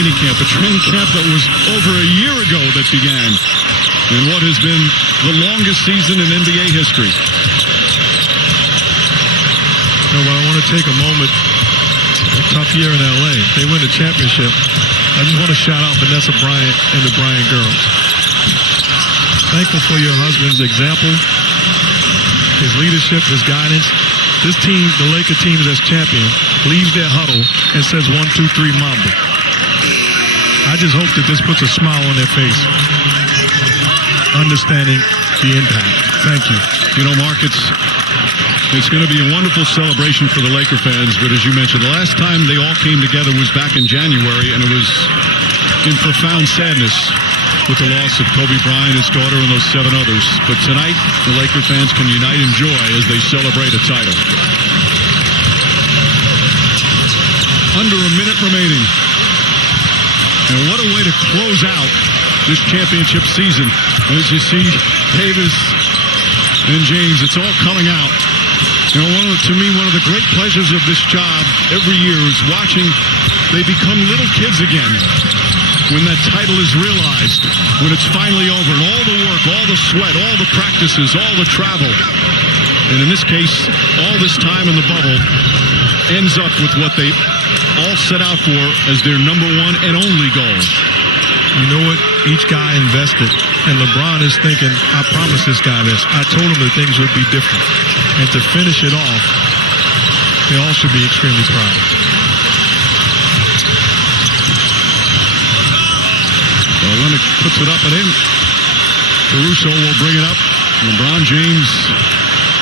training camp, a training camp that was over a year ago that began in what has been the longest season in NBA history. No, but I want to take a moment. A tough year in LA. They win the championship. I just want to shout out Vanessa Bryant and the Bryant girls. Thankful for your husband's example, his leadership, his guidance. This team, the Laker team that's champion, leaves their huddle and says 1, 2, 3, Mamba. I just hope that this puts a smile on their face, understanding the impact. Thank you. You know, Mark, it's going to be a wonderful celebration for the Laker fans, but as you mentioned, the last time they all came together was back in January, and it was in profound sadness with the loss of Kobe Bryant, his daughter, and those 7 others. But tonight, the Laker fans can unite in joy as they celebrate a title. Under a minute remaining. And what a way to close out this championship season. As you see Davis and James, it's all coming out. You know, to me, one of the great pleasures of this job every year is watching they become little kids again when that title is realized, when it's finally over, and all the work, all the sweat, all the practices, all the travel, and in this case, all this time in the bubble ends up with what they all set out for as their number one and only goal. You know what? Each guy invested. And LeBron is thinking, I promised this guy this. I told him that things would be different. And to finish it off, they all should be extremely proud. Well, Lennox puts it up and in. Caruso will bring it up. LeBron James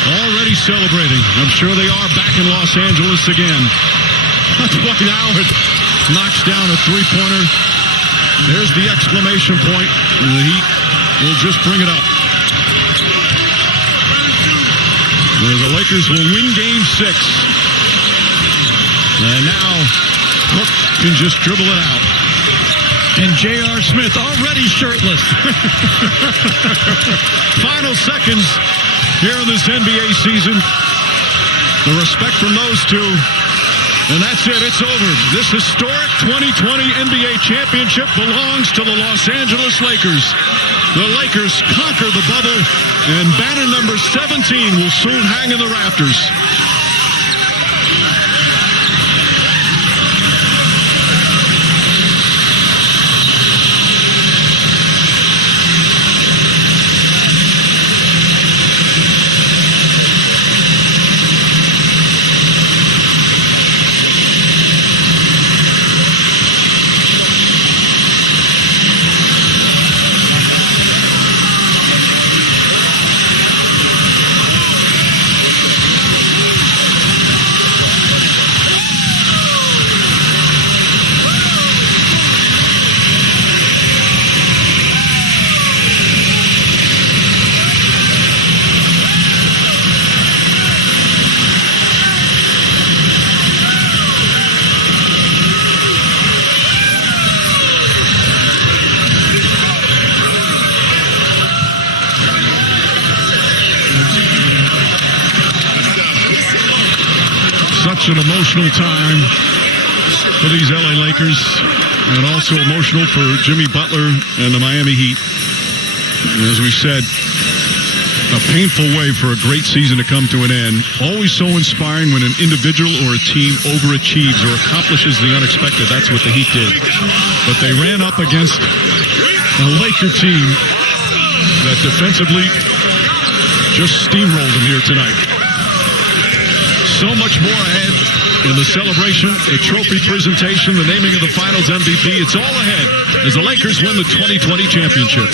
already celebrating. I'm sure they are back in Los Angeles again. Dwight Howard knocks down a three-pointer. There's the exclamation point. The Heat will just bring it up. The Lakers will win Game 6. And now Cook can just dribble it out. And J.R. Smith already shirtless. Final seconds here in this NBA season. The respect from those two. And that's it. It's over. This historic 2020 NBA championship belongs to the Los Angeles Lakers. The Lakers conquer the bubble, and banner number 17 will soon hang in the rafters. Such an emotional time for these LA Lakers, and also emotional for Jimmy Butler and the Miami Heat. As we said, a painful way for a great season to come to an end. Always so inspiring when an individual or a team overachieves or accomplishes the unexpected. That's what the Heat did. But they ran up against a Laker team that defensively just steamrolled them here tonight. So much more ahead in the celebration, the trophy presentation, the naming of the Finals MVP. It's all ahead as the Lakers win the 2020 championship.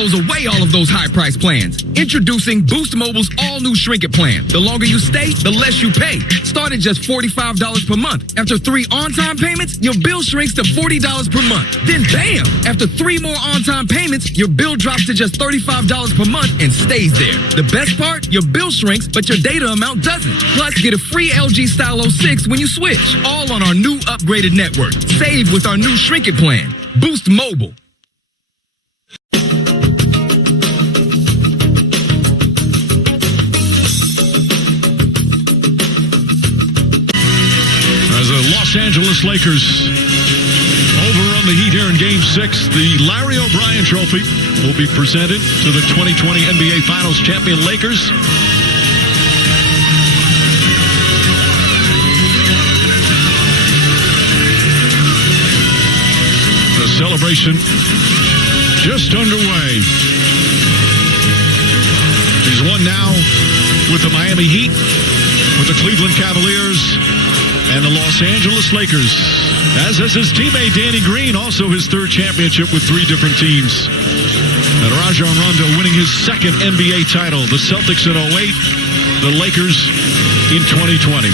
blows away all of those high-price plans. Introducing Boost Mobile's all-new Shrink It plan. The longer you stay, the less you pay. Start at just $45 per month. After 3 on-time payments, your bill shrinks to $40 per month. Then bam! After 3 more on-time payments, your bill drops to just $35 per month and stays there. The best part? Your bill shrinks, but your data amount doesn't. Plus, get a free LG Stylo 6 when you switch. All on our new upgraded network. Save with our new Shrink It plan. Boost Mobile. As the Los Angeles Lakers overrun the Heat here in Game 6, the Larry O'Brien Trophy will be presented to the 2020 NBA Finals champion Lakers. The celebration just underway. He's won now with the Miami Heat, with the Cleveland Cavaliers, and the Los Angeles Lakers. As is his teammate Danny Green, also his 3rd championship with 3 different teams. And Rajon Rondo winning his 2nd NBA title. The Celtics in 08, the Lakers in 2020.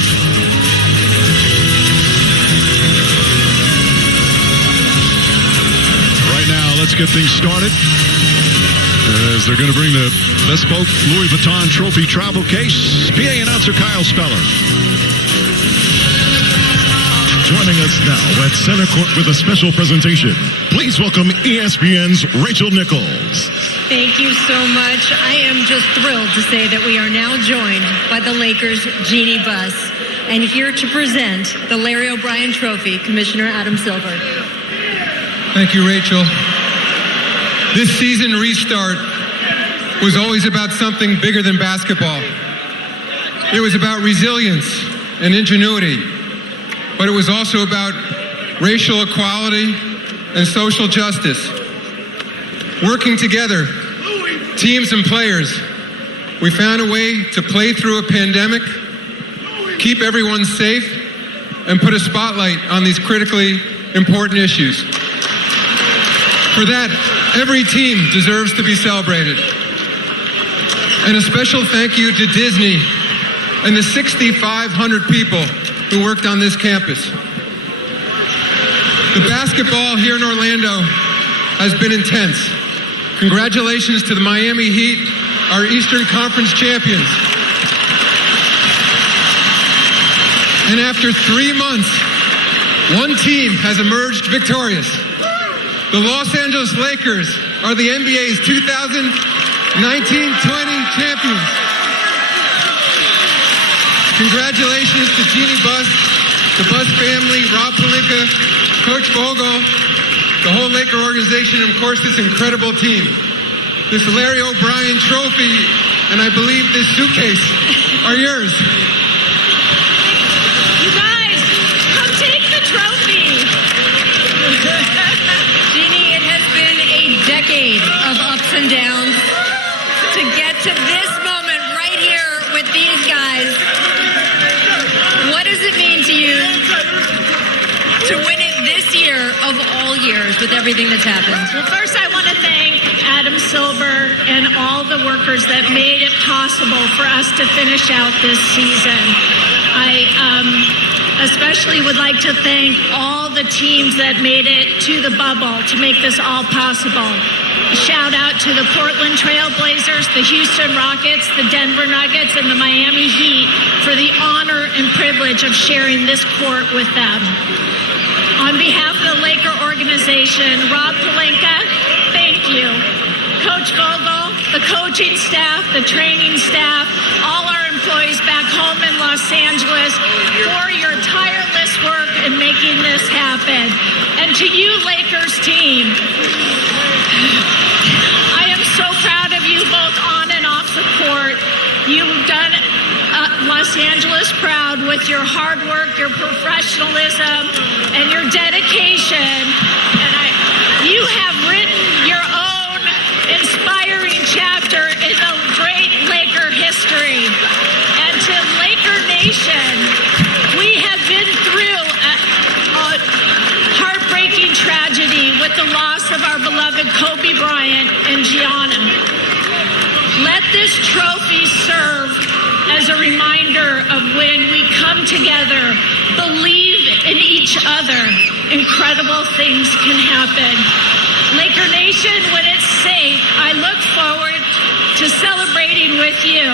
Right now, let's get things started. As they're going to bring the bespoke Louis Vuitton trophy travel case. PA announcer Kyle Speller. Joining us now at Center Court with a special presentation, please welcome ESPN's Rachel Nichols. Thank you so much. I am just thrilled to say that we are now joined by the Lakers' Jeanie Buss. And here to present the Larry O'Brien Trophy, Commissioner Adam Silver. Thank you, Rachel. This season restart was always about something bigger than basketball. It was about resilience and ingenuity. But it was also about racial equality and social justice. Working together, teams and players, we found a way to play through a pandemic, keep everyone safe, and put a spotlight on these critically important issues. For that, every team deserves to be celebrated. And a special thank you to Disney and the 6,500 people who worked on this campus. The basketball here in Orlando has been intense. Congratulations to the Miami Heat, our Eastern Conference champions. And after 3 months, one team has emerged victorious. The Los Angeles Lakers are the NBA's 2019-20 champions. Congratulations to Jeanie Buss, the Buss family, Rob Pelinka, Coach Vogel, the whole Laker organization, and of course this incredible team. This Larry O'Brien Trophy, and I believe this suitcase are yours. You guys, come take the trophy. Jeanie, it has been a decade of ups and downs to get to this moment right here with these guys. What does it mean to you to win it this year of all years with everything that's happened? Well, first I want to thank Adam Silver and all the workers that made it possible for us to finish out this season. I especially would like to thank all the teams that made it to the bubble to make this all possible. A shout out to the Portland Trail Blazers, the Houston Rockets, the Denver Nuggets, and the Miami Heat for the honor and privilege of sharing this court with them. On behalf of the Laker organization, Rob Pelinka, thank you. Coach Vogel, the coaching staff, the training staff, all our employees back home in Los Angeles for your tireless work in making this happen. And to you, Lakers team, I am so proud of you both on and off the court. You've done Los Angeles proud with your hard work, your professionalism, and your dedication. And you have written your own inspiring chapter in the great Laker history. And to Laker Nation, we have been through a heartbreaking tragedy with the loss of our beloved Kobe Bryant and Giannis. this trophy serve as a reminder of when we come together, believe in each other, incredible things can happen. Laker Nation, when it's safe, I look forward to celebrating with you.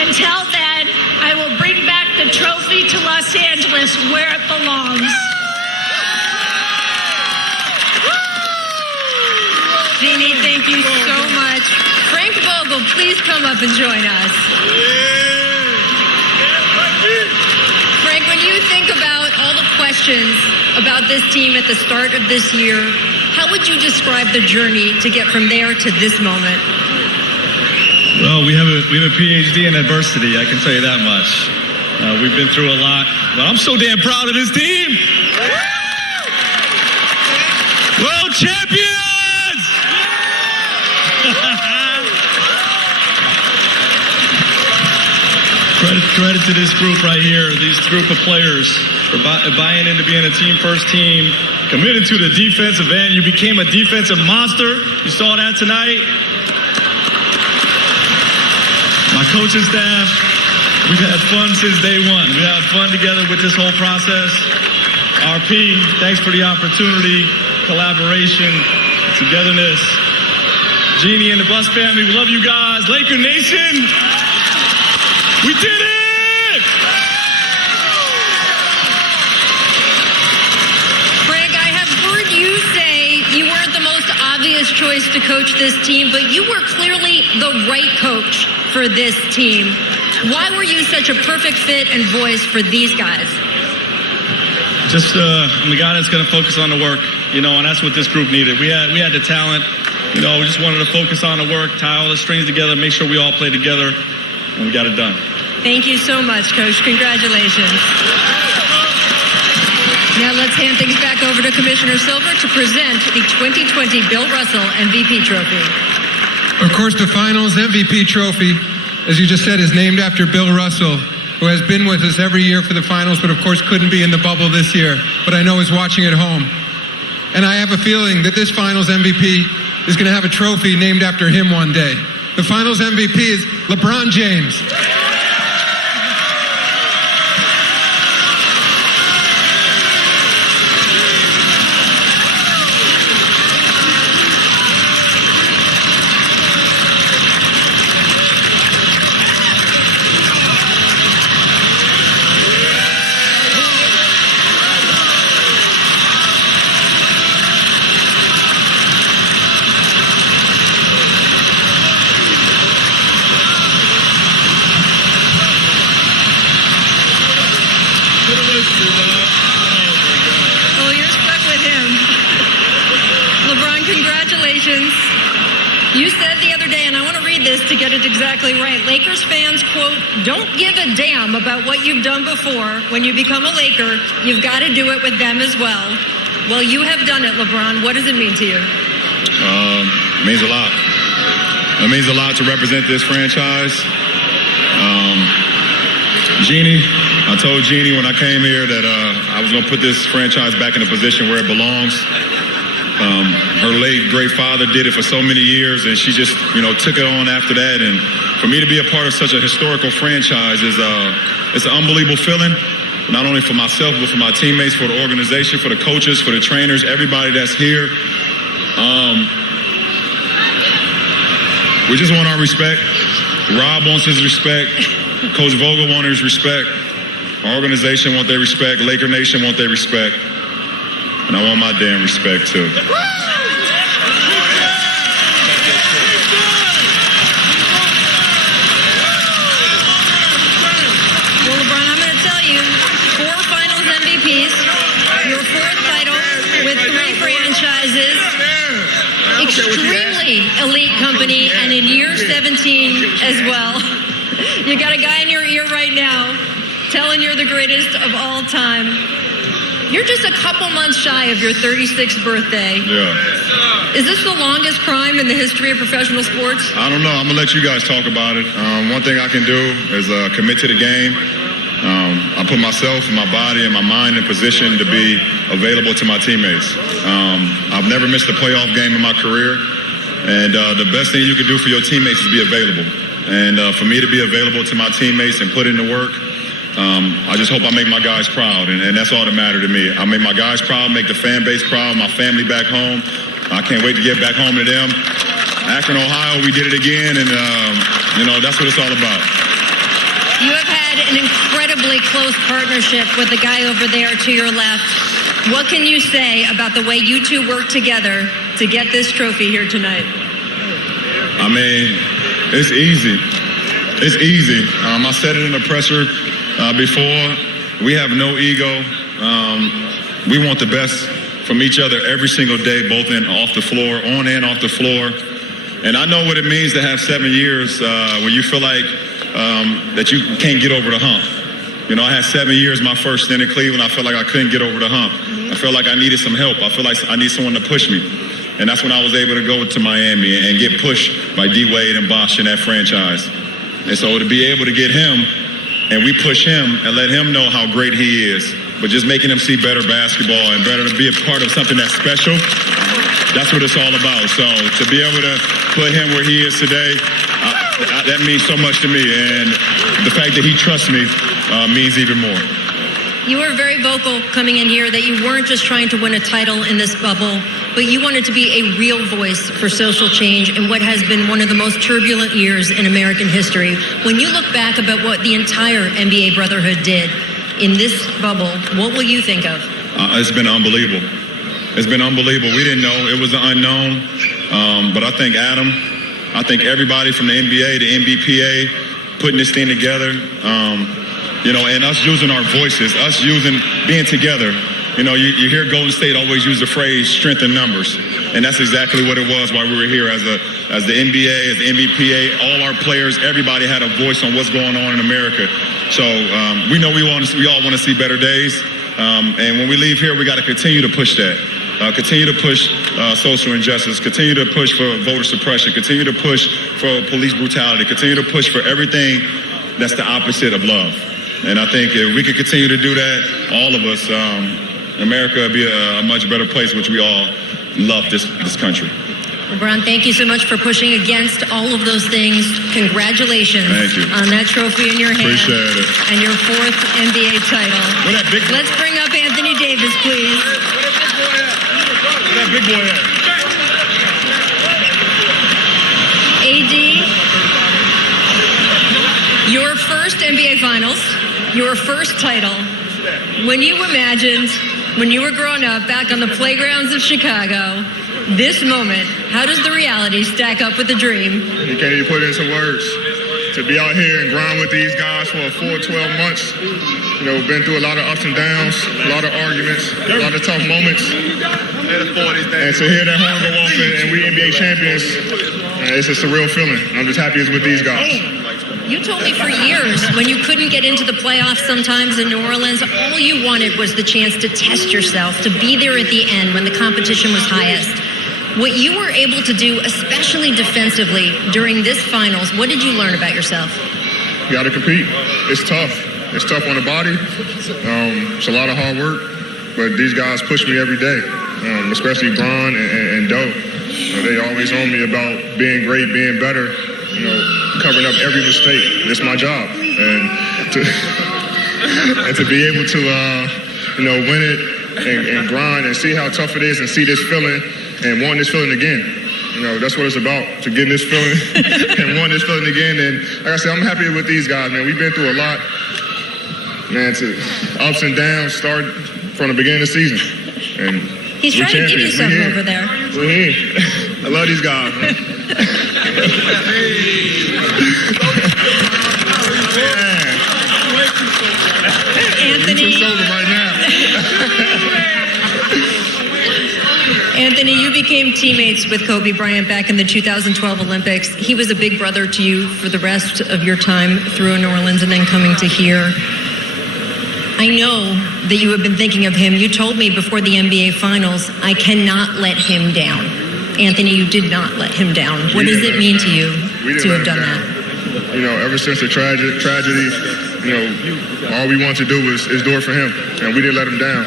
Until then, I will bring back the trophy to Los Angeles where it belongs. Jeannie, thank you so much. Frank Vogel, please come up and join us. Frank, when you think about all the questions about this team at the start of this year, how would you describe the journey to get from there to this moment? Well, we have a PhD in adversity, I can tell you that much. We've been through a lot, but I'm so damn proud of this team. World champions! Credit to this group right here, these group of players for buying into being a team-first team, committed to the defensive end. You became a defensive monster. You saw that tonight. My coaching staff, we've had fun since day one. We had fun together with this whole process. RP, thanks for the opportunity, collaboration, togetherness. Jeannie and the Bus family, we love you guys. Laker Nation, we did it! Frank, I have heard you say you weren't the most obvious choice to coach this team, but you were clearly the right coach for this team. Why were you such a perfect fit and voice for these guys? Just I'm the guy that's going to focus on the work, and that's what this group needed. We had the talent, we just wanted to focus on the work, tie all the strings together, make sure we all play together, and we got it done. Thank you so much, Coach. Congratulations. Now let's hand things back over to Commissioner Silver to present the 2020 Bill Russell MVP Trophy. Of course, the Finals MVP trophy, as you just said, is named after Bill Russell, who has been with us every year for the Finals, but of course couldn't be in the bubble this year, but I know is watching at home. And I have a feeling that this Finals MVP is going to have a trophy named after him one day. The Finals MVP is LeBron James. Oh, you're stuck with him. LeBron, congratulations. You said the other day, and I want to read this to get it exactly right. Lakers fans, quote, don't give a damn about what you've done before. When you become a Laker, you've got to do it with them as well. Well, you have done it, LeBron. What does it mean to you? It means a lot. It means a lot to represent this franchise. Jeannie, I told Jeannie when I came here that I was going to put this franchise back in a position where it belongs. Her late great father did it for so many years, and she just, took it on after that. And for me to be a part of such a historical franchise is it's an unbelievable feeling, not only for myself, but for my teammates, for the organization, for the coaches, for the trainers, everybody that's here. We just want our respect. Rob wants his respect. Coach Vogel wants his respect. Our organization wants their respect. Laker Nation wants their respect. And I want my damn respect, too. Well, LeBron, I'm going to tell you, 4 Finals MVPs, your 4th title with 3 franchises, extremely elite company, and in year 17 as well. You got a guy in your ear right now telling you're the greatest of all time. You're just a couple months shy of your 36th birthday. Yeah. Is this the longest prime in the history of professional sports? I don't know. I'm going to let you guys talk about it. One thing I can do is commit to the game. I put myself and my body and my mind in position to be available to my teammates. I've never missed a playoff game in my career. And the best thing you can do for your teammates is be available. And for me to be available to my teammates and put in the work, I just hope I make my guys proud, and that's all that matters to me. I make my guys proud, make the fan base proud, my family back home. I can't wait to get back home to them. Akron, Ohio, we did it again, and, that's what it's all about. You have had an incredibly close partnership with the guy over there to your left. What can you say about the way you two worked together to get this trophy here tonight? I mean, it's easy. It's easy. I said it in the presser before. We have no ego. We want the best from each other every single day, both off the floor, on and off the floor. And I know what it means to have 7 years where you feel like that you can't get over the hump. I had 7 years, my first stint in Cleveland. I felt like I couldn't get over the hump. I felt like I needed some help. I feel like I need someone to push me. And that's when I was able to go to Miami and get pushed by D-Wade and Bosh in that franchise. And so to be able to get him, and we push him and let him know how great he is, but just making him see better basketball and better to be a part of something that's special, that's what it's all about. So to be able to put him where he is today, that means so much to me. And the fact that he trusts me means even more. You were very vocal coming in here that you weren't just trying to win a title in this bubble, but you wanted to be a real voice for social change in what has been one of the most turbulent years in American history. When you look back about what the entire NBA Brotherhood did in this bubble, what will you think of? It's been unbelievable. It's been unbelievable. We didn't know. It was an unknown. But I think Adam, I think everybody from the NBA, the NBPA, putting this thing together, and us using our voices, us being together. You hear Golden State always use the phrase strength in numbers. And that's exactly what it was while we were here as the NBA, as the NBPA, all our players, everybody had a voice on what's going on in America. So we know we all want to see better days. And when we leave here, we got to continue to push that. Continue to push social injustice, continue to push for voter suppression, continue to push for police brutality, continue to push for everything that's the opposite of love. And I think if we could continue to do that, all of us, America would be a much better place, which we all love this country. LeBron, thank you so much for pushing against all of those things. Congratulations on that trophy in your hand. Appreciate it. And your 4th NBA title. Let's bring up Anthony Davis, please. Where that big boy at? AD, your first NBA Finals, your first title. When you imagined, when you were growing up back on the playgrounds of Chicago, this moment, how does the reality stack up with the dream? You can't even put it into words. To be out here and grind with these guys for a full 12 months, been through a lot of ups and downs, a lot of arguments, a lot of tough moments. And to hear that horn go off and we NBA champions, it's a surreal feeling. I'm just happy it's with these guys. You told me for years when you couldn't get into the playoffs sometimes in New Orleans, all you wanted was the chance to test yourself, to be there at the end when the competition was highest. What you were able to do, especially defensively during this finals, what did you learn about yourself? You got to compete. It's tough. It's tough on the body. It's a lot of hard work, but these guys push me every day, especially Bron and Doe. They always on me about being great, being better, covering up every mistake. It's my job. And to be able to, win it and grind and see how tough it is and see this feeling and want this feeling again. That's what it's about, to get this feeling and want this feeling again. And like I said, I'm happy with these guys, man. We've been through a lot, man, to ups and downs, start from the beginning of the season. And he's trying to give you something over there. We're here. I love these guys, man. Anthony. It's over right now. Anthony, you became teammates with Kobe Bryant back in the 2012 Olympics. He was a big brother to you for the rest of your time through New Orleans and then coming to here. I know that you have been thinking of him. You told me before the NBA Finals, I cannot let him down. Anthony, you did not let him down. What does it mean to you to have done that? Ever since the tragedy, all we want to do is do it for him, and we didn't let him down.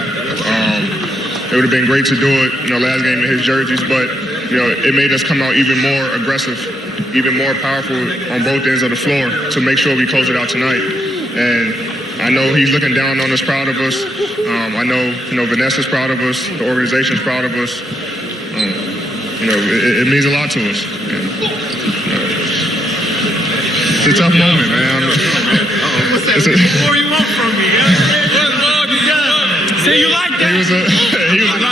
It would have been great to do it, last game in his jerseys, but, it made us come out even more aggressive even more powerful on both ends of the floor to make sure we close it out tonight. And I know he's looking down on us, proud of us. I know, Vanessa's proud of us. The organization's proud of us. It means a lot to us. And, it's a tough moment, man. What you want from me? Say you like that. He was like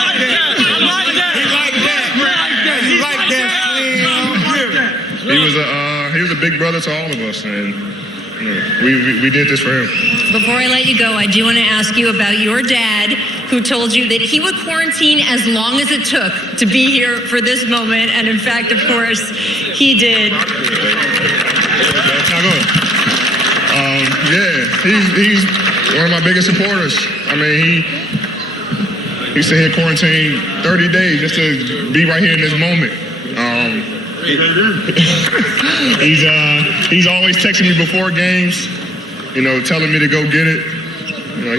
that. He was a big brother to all of us, and we did this for him. Before I let you go, I do want to ask you about your dad, who told you that he would quarantine as long as it took to be here for this moment, and in fact, of course, he did. He's one of my biggest supporters. I mean, he said he quarantined 30 days just to be right here in this moment. He's always texting me before games, telling me to go get it.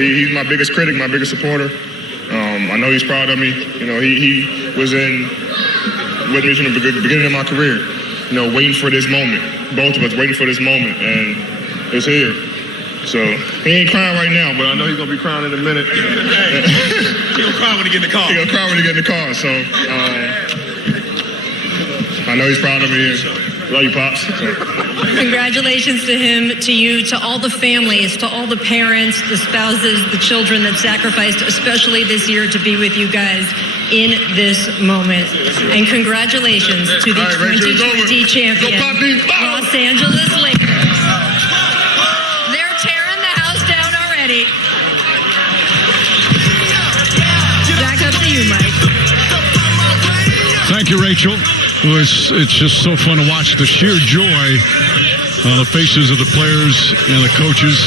He's my biggest critic, my biggest supporter. I know he's proud of me. He was with me from the beginning of my career, waiting for this moment. Both of us waiting for this moment, and it's here. So he ain't crying right now, but I know he's gonna be crying in a minute. He'll cry when he get in the car. He'll cry when he get in the car. So I know he's proud of me. Love you, Pops. So. Congratulations to him, to you, to all the families, to all the parents, the spouses, the children that sacrificed, especially this year, to be with you guys in this moment. And congratulations to the 2020 champion, Los Angeles Lakers. They're tearing the house down already. Back up to you, Mike. Thank you, Rachel. It's just so fun to watch the sheer joy on the faces of the players and the coaches.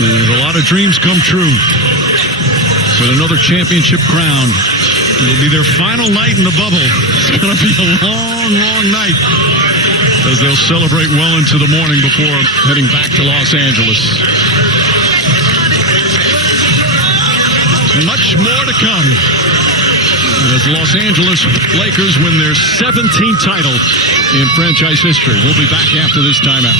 There's a lot of dreams come true. With another championship crown, it'll be their final night in the bubble. It's going to be a long, long night as they'll celebrate well into the morning before heading back to Los Angeles. Much more to come as the Los Angeles Lakers win their 17th title in franchise history. We'll be back after this timeout.